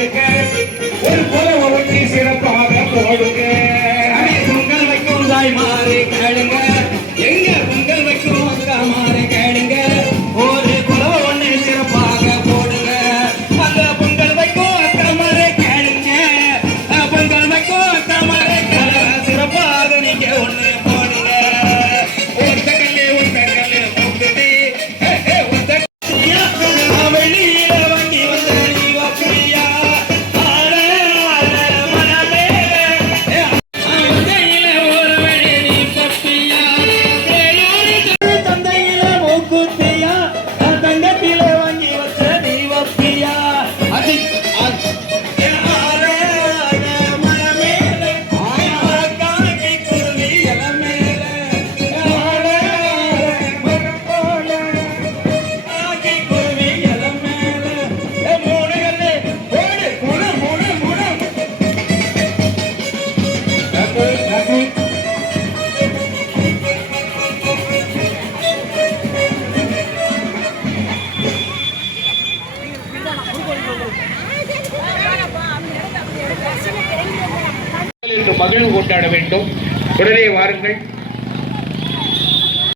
கொடுக்க. ஒரு புற சிறப்பாக கொடுக்க அவருக்கு மகிழ்வு கொண்டாட வேண்டும். உடனே வாருங்கள்.